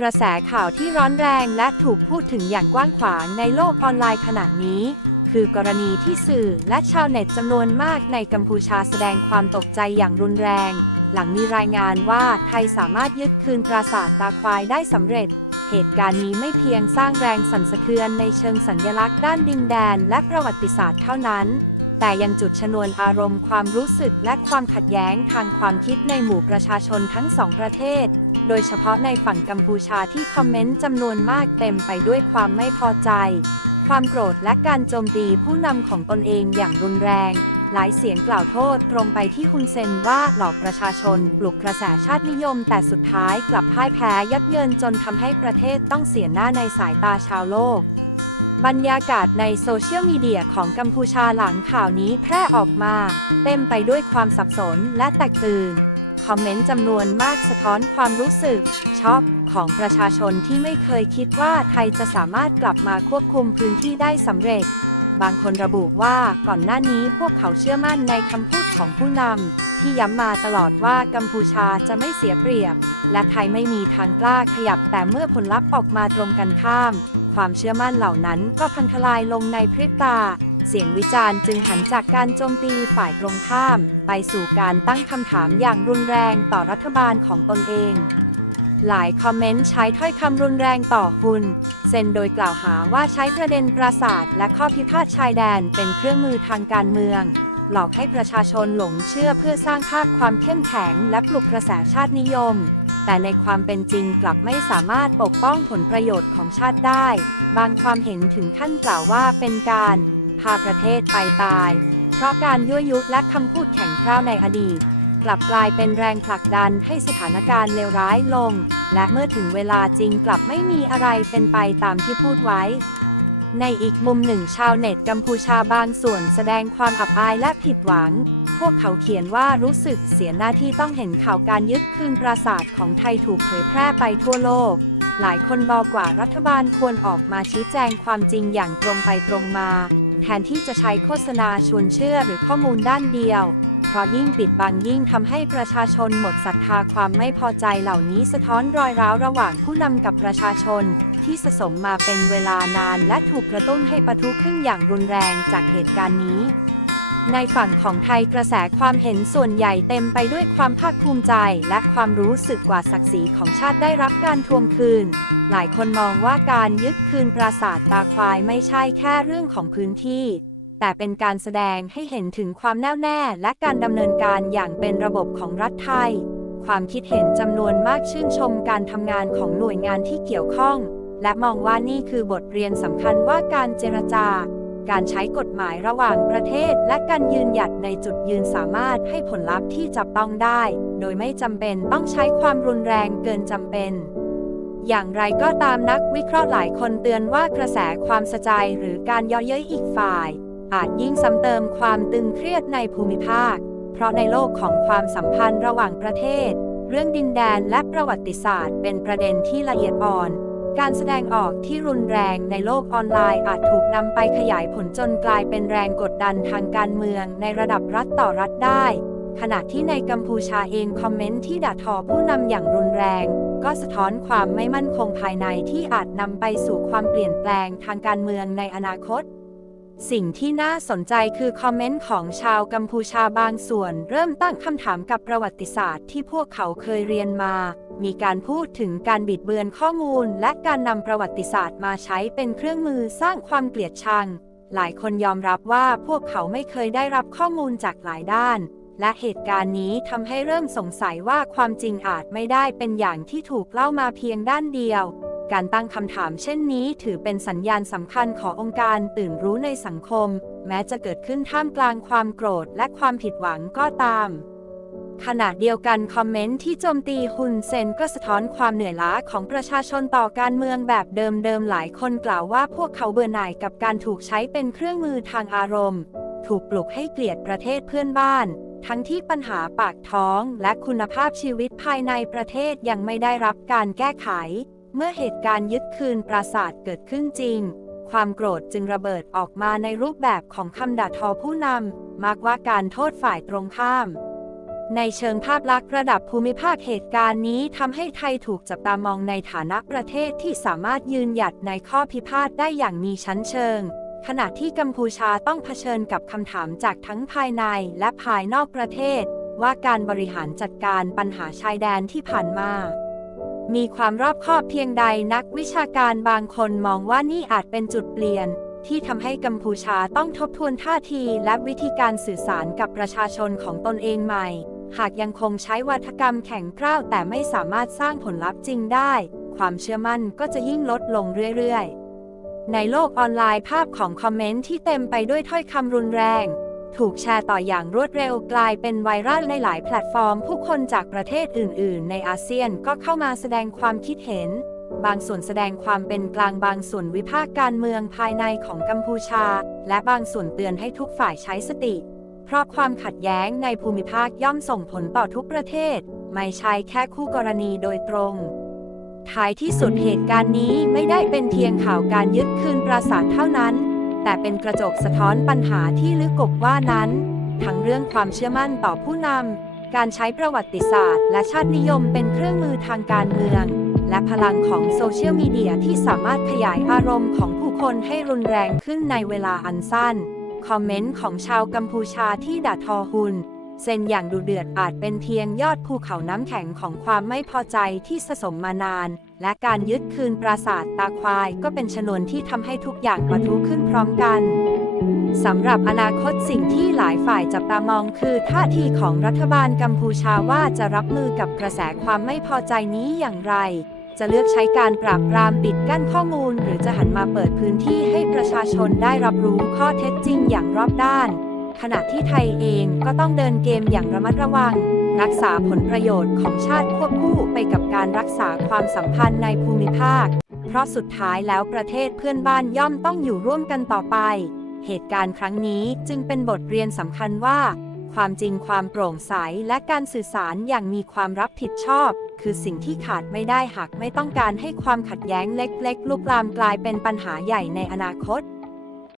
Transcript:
กระแสข่าวที่ร้อนแรงและถูกพูดถึงอย่างกว้างขวางในโลกออนไลน์ขณะนี้ คือกรณีที่สื่อและชาวเน็ตจำนวนมากในกัมพูชาแสดงความตกใจอย่างรุนแรง หลังมีรายงานว่าไทยสามารถยึดคืนปราสาทตาควายได้สำเร็จ เหตุการณ์นี้ไม่เพียงสร้างแรงสั่นสะเทือนในเชิงสัญลักษณ์ด้านดินแดนและประวัติศาสตร์เท่านั้น แต่ยังจุดชนวนอารมณ์ความรู้สึกและความขัดแย้งทางความคิดในหมู่ประชาชนทั้งสองประเทศ โดยเฉพาะในฝั่งกัมพูชาที่คอมเมนต์จำนวนมากเต็มไปด้วยความไม่พอใจ ความโกรธและการโจมตีผู้นำของตนเองอย่างรุนแรง หลายเสียงกล่าวโทษตรงไปที่ฮุนเซนว่าหลอกประชาชนปลุกกระแสชาตินิยม แต่สุดท้ายกลับพ่ายแพ้ยับเยินจนทำให้ประเทศต้องเสียหน้าในสายตาชาวโลกบรรยากาศในโซเชียลมีเดียของกัมพูชาหลังข่าวนี้แพร่ออกมา เต็มไปด้วยความสับสนและแตกตื่น คอมเมนต์จำนวนมากสะท้อนความรู้สึกช็อกของประชาชนที่ไม่เคยคิดว่าไทยจะสามารถกลับมาควบคุมพื้นที่ได้สำเร็จ บางคนระบุว่าก่อนหน้านี้พวกเขาเชื่อมั่นในคำพูดของผู้นำที่ย้ำมาตลอดว่ากัมพูชาจะไม่เสียเปรียบ และไทยไม่มีทางกล้าขยับแต่เมื่อผลลัพธ์ออกมาตรงกันข้าม ความเชื่อมั่นเหล่านั้นก็พังทลายลงในพริบตา เสียงวิจารณ์จึงหันจากการโจมตีฝ่ายตรงข้าม ไปสู่การตั้งคำถามอย่างรุนแรงต่อรัฐบาลของตนเอง หลายคอมเมนต์ใช้ถ้อยคำรุนแรงต่อฮุนเซนโดยกล่าวหาว่าใช้ประเด็นปราสาทและข้อพิพาทชายแดนเป็นเครื่องมือทางการเมือง หลอกให้ประชาชนหลงเชื่อเพื่อสร้างภาพความเข้มแข็งและปลุกกระแสชาตินิยมแต่ในความเป็นจริงกลับไม่สามารถปกป้องผลประโยชน์ของชาติได้ บางความเห็นถึงขั้นกล่าวว่าเป็นการ พาประเทศไปตาย เพราะการยั่วยุและคำพูดแข็งกร้าวในอดีต กลับกลายเป็นแรงผลักดันให้สถานการณ์เลวร้ายลง และเมื่อถึงเวลาจริงกลับไม่มีอะไรเป็นไปตามที่พูดไว้ ในอีกมุมหนึ่งชาวเน็ตกัมพูชาบางส่วนแสดงความอับอายและผิดหวังพวกเขาเขียนว่ารู้สึกเสียหน้าที่ต้องเห็นข่าวการยึดคืนปราสาทของไทยถูกเผยแพร่ไปทั่วโลก หลายคนบอกกว่ารัฐบาลควรออกมาชี้แจงความจริงอย่างตรงไปตรงมา แทนที่จะใช้โฆษณาชวนเชื่อหรือข้อมูลด้านเดียว เพราะยิ่งปิดบังยิ่งทำให้ประชาชนหมดศรัทธาความไม่พอใจเหล่านี้สะท้อนรอยร้าวระหว่างผู้นำกับประชาชน ที่สะสมมาเป็นเวลานานและถูกกระตุ้นให้ปะทุขึ้นอย่างรุนแรงจากเหตุการณ์นี้ ในฝั่งของไทยกระแสความเห็นส่วนใหญ่เต็มไปด้วยความภาคภูมิใจ และความรู้สึกกว่าศักดิ์ศรีของชาติได้รับการทวงคืน หลายคนมองว่าการยึดคืนปราสาทตาควายไม่ใช่แค่เรื่องของพื้นที่ แต่เป็นการแสดงให้เห็นถึงความแน่วแน่ และการดำเนินการอย่างเป็นระบบของรัฐไทย ความคิดเห็นจำนวนมากชื่นชมการทำงานของหน่วยงานที่เกี่ยวข้อง และมองว่านี่คือบทเรียนสำคัญว่าการเจรจา การใช้กฎหมายระหว่างประเทศ และการยืนหยัดในจุดยืนสามารถให้ผลลัพธ์ที่จับต้องได้ โดยไม่จำเป็นต้องใช้ความรุนแรงเกินจำเป็นอย่างไรก็ตามนักวิเคราะห์หลายคนเตือนว่ากระแสความสะใจหรือการย่อเย้ยอีกฝ่าย อาจยิ่งซ้ำเติมความตึงเครียดในภูมิภาค เพราะในโลกของความสัมพันธ์ระหว่างประเทศ เรื่องดินแดนและประวัติศาสตร์เป็นประเด็นที่ละเอียดอ่อน การแสดงออกที่รุนแรงในโลกออนไลน์อาจถูกนำไปขยายผลจนกลายเป็นแรงกดดันทางการเมืองในระดับรัฐต่อรัฐได้ ขณะที่ในกัมพูชาเองคอมเมนต์ที่ด่าทอผู้นำอย่างรุนแรง ก็สะท้อนความไม่มั่นคงภายในที่อาจนำไปสู่ความเปลี่ยนแปลงทางการเมืองในอนาคตสิ่งที่น่าสนใจคือคอมเมนต์ของชาวกัมพูชาบางส่วน เริ่มตั้งคำถามกับประวัติศาสตร์ที่พวกเขาเคยเรียนมา มีการพูดถึงการบิดเบือนข้อมูล และการนำประวัติศาสตร์มาใช้เป็นเครื่องมือสร้างความเกลียดชัง หลายคนยอมรับว่าพวกเขาไม่เคยได้รับข้อมูลจากหลายด้าน และเหตุการณ์นี้ทำให้เริ่มสงสัยว่าความจริงอาจไม่ได้เป็นอย่างที่ถูกเล่ามาเพียงด้านเดียว การตั้งคำถามเช่นนี้ถือเป็นสัญญาณสำคัญขององค์การตื่นรู้ในสังคม แม้จะเกิดขึ้นท่ามกลางความโกรธและความผิดหวังก็ตาม ขณะเดียวกันคอมเมนต์ที่โจมตีฮุนเซนก็สะท้อนความเหนื่อยล้าของประชาชนต่อการเมืองแบบเดิมๆหลายคนกล่าวว่าพวกเขาเบื่อหน่ายกับการถูกใช้เป็นเครื่องมือทางอารมณ์ ถูกปลุกให้เกลียดประเทศเพื่อนบ้าน ทั้งที่ปัญหาปากท้องและคุณภาพชีวิตภายในประเทศยังไม่ได้รับการแก้ไข เมื่อเหตุการณ์ยึดคืนปราสาทเกิดขึ้นจริง ความโกรธจึงระเบิดออกมาในรูปแบบของคำด่าทอผู้นำมากกว่าการโทษฝ่ายตรงข้าม ในเชิงภาพลักษณ์ระดับภูมิภาคเหตุการณ์นี้ทำให้ไทยถูกจับตามองในฐานะประเทศที่สามารถยืนหยัดในข้อพิพาทได้อย่างมีชั้นเชิง ขณะที่กัมพูชาต้องเผชิญกับคำถามจากทั้งภายในและภายนอกประเทศ ว่าการบริหารจัดการปัญหาชายแดนที่ผ่านมามีความรอบคอบเพียงใดนักวิชาการบางคนมองว่านี่อาจเป็นจุดเปลี่ยน ที่ทำให้กัมพูชาต้องทบทวนท่าทีและวิธีการสื่อสารกับประชาชนของตนเองใหม่ หากยังคงใช้วัฒกรรมแข็งกร้าวแต่ไม่สามารถสร้างผลลัพธ์จริงได้ ความเชื่อมั่นก็จะยิ่งลดลงเรื่อยๆ ในโลกออนไลน์ภาพของคอมเมนต์ที่เต็มไปด้วยถ้อยคำรุนแรง ถูกแชร์ต่ออย่างรวดเร็วกลายเป็นไวรัลในหลายแพลตฟอร์ม ผู้คนจากประเทศอื่น ๆ ในอาเซียนก็เข้ามาแสดงความคิดเห็น บางส่วนแสดงความเป็นกลางบางส่วนวิพากษ์การเมืองภายในของกัมพูชา และบางส่วนเตือนให้ทุกฝ่ายใช้สติ เพราะความขัดแย้งในภูมิภาคย่อมส่งผลต่อทุกประเทศ ไม่ใช่แค่คู่กรณีโดยตรง ท้ายที่สุดเหตุการณ์นี้ไม่ได้เป็นเพียงข่าวการยึดคืนปราสาทเท่านั้น แต่เป็นกระจกสะท้อนปัญหาที่ลึกกบว่านั้น ทั้งเรื่องความเชื่อมั่นต่อผู้นำ การใช้ประวัติศาสตร์ และชาตินิยมเป็นเครื่องมือทางการเมือง และพลังของโซเชียลมีเดียที่สามารถขยายอารมณ์ของผู้คนให้รุนแรงขึ้นในเวลาอันสั้น คอมเมนต์ของชาวกัมพูชาที่ด่าทอฮุนเซนอย่างดุเดือดอาจเป็นเพียงยอดภูเขาน้ำแข็งของความไม่พอใจที่สะสมมานาน และการยึดคืนปราสาทตาควายก็เป็นชนวนที่ทำให้ทุกอย่างปะทุขึ้นพร้อมกันสำหรับอนาคตสิ่งที่หลายฝ่ายจับตามองคือท่าทีของรัฐบาลกัมพูชาว่าจะรับมือกับกระแสความไม่พอใจนี้อย่างไร จะเลือกใช้การปราบปรามปิดกั้นข้อมูล หรือจะหันมาเปิดพื้นที่ให้ประชาชนได้รับรู้ข้อเท็จจริงอย่างรอบด้าน ขณะที่ไทยเองก็ต้องเดินเกมอย่างระมัดระวัง รักษาผลประโยชน์ของชาติควบคู่ไปกับการรักษาความสัมพันธ์ในภูมิภาค เพราะสุดท้ายแล้วประเทศเพื่อนบ้านย่อมต้องอยู่ร่วมกันต่อไป เหตุการณ์ครั้งนี้จึงเป็นบทเรียนสำคัญว่า ความจริงความโปร่งใสและการสื่อสารอย่างมีความรับผิดชอบ คือสิ่งที่ขาดไม่ได้หากไม่ต้องการให้ความขัดแย้งเล็ก ๆ ลุกลามกลายเป็นปัญหาใหญ่ในอนาคต